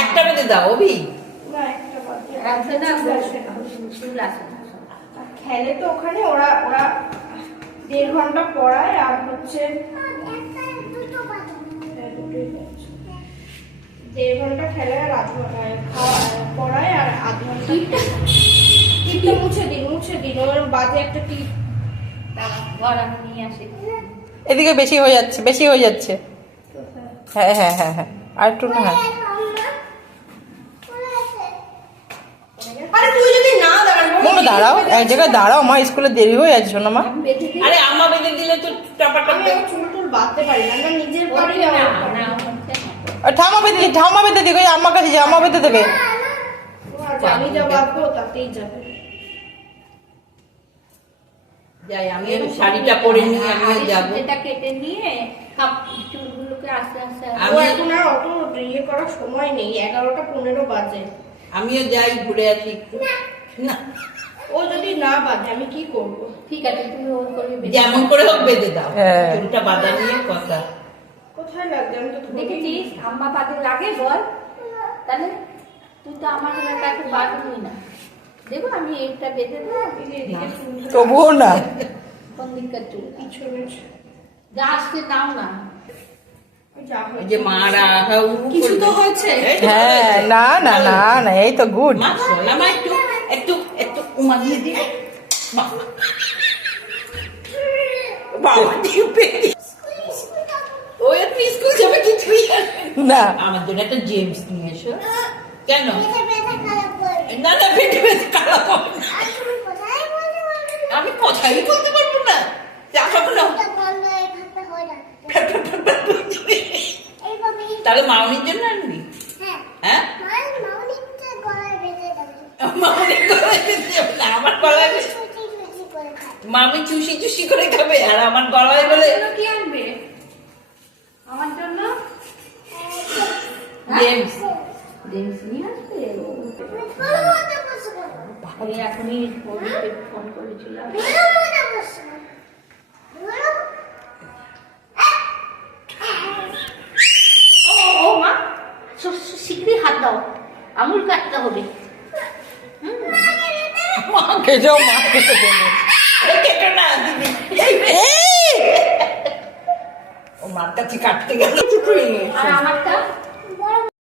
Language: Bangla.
একটা বেঁধে দাও অভি। খেলে তো ওখানে ওরা 1.5 ঘন্টা পড়ায় আর হচ্ছে 1.5 ঘন্টা খেলে আর পড়ায় আর 1/2 ঘন্টা টিপটা মুছে দিন ওর বাজে একটা টিপ ঘর আমি নিয়ে আসি। এদিকে বেশি হয়ে যাচ্ছে হ্যাঁ হ্যাঁ হ্যাঁ হ্যাঁ আর একটু না। হ্যাঁ আরে তুই যদি না দাঁড়াস দাঁড়াও এক জায়গায় দাঁড়াও, মা স্কুলে দেরি হয়ে যাচ্ছে শোনো মা। আরে আম্মা বেঁধে দিলে তো টাপাটা চুল বাঁধতে পারি না, আমরা নিজের বাড়ি ঠাম্মা বেঁধে দিকে আম্মার কাছে যে আম্মা বেঁধে দেবে। আমি যা বাঁধবো তাতেই যাবে। যাই আমি শাড়িটা পরে নিয়ে আমি যাবো। এটা কেটে নিয়ে চুলগুলোকে আস্তে আস্তে এখন আর অত ইয়ে করার সময় নেই, 11:15 বাজে। আমিও যাই ঘুরে আসি একটু। না ও যদি না বাঁধে আমি কি করব? ঠিক আছে তুমি ওর করে যেমন করে হোক বেঁধে দাও, হ্যাঁ। চুলটা বাঁধা নিয়ে কথা। কোথায় লাগবে আমি তো দেখেছিস আম্মা পাতে লাগে বল, তাহলে তুই তো আমার কাছে বাঁধবি না। দেখো আমি এইটা বেঁধে দেবো, তবুও না কোন দিককার চুল পিছনে যা আসতে দাও না। যা ওই যে মারা কিছু তো হয়েছে। হ্যাঁ না না না না এই তো গুড। মা শোনা মা একটু একটু একটু উমা দিয়ে দিয়ে বাবা টিপে ও একটু স্কুল যাবে কিছুই না আমার জন্য একটা জেমস নিয়ে এসো। কেন না না পেটে পেটে কালা পাবো না। আমি কথাই বলতে পারবো না, যা খাবো না। তাহলে মাউনির জন্য আনবি? হ্যাঁ মাউনির গলায় বেঁধে যাবে না, আমার গলায় মামি চুষি চুষি করে খাবে আর আমার গলায় বলে কি আনবে আমার জন্য? জেমস। জেমস নিয়ে আসবে। আমি এখনই ফোন করেছিলাম। ও মা শীঘ্রই হাত দাও, আঙুল কাটতে হবে। মাকে যাও মা খেতে দেবে। কেটে না দিদি, ও মার কাছে কাটতে গেল। আর আমারটা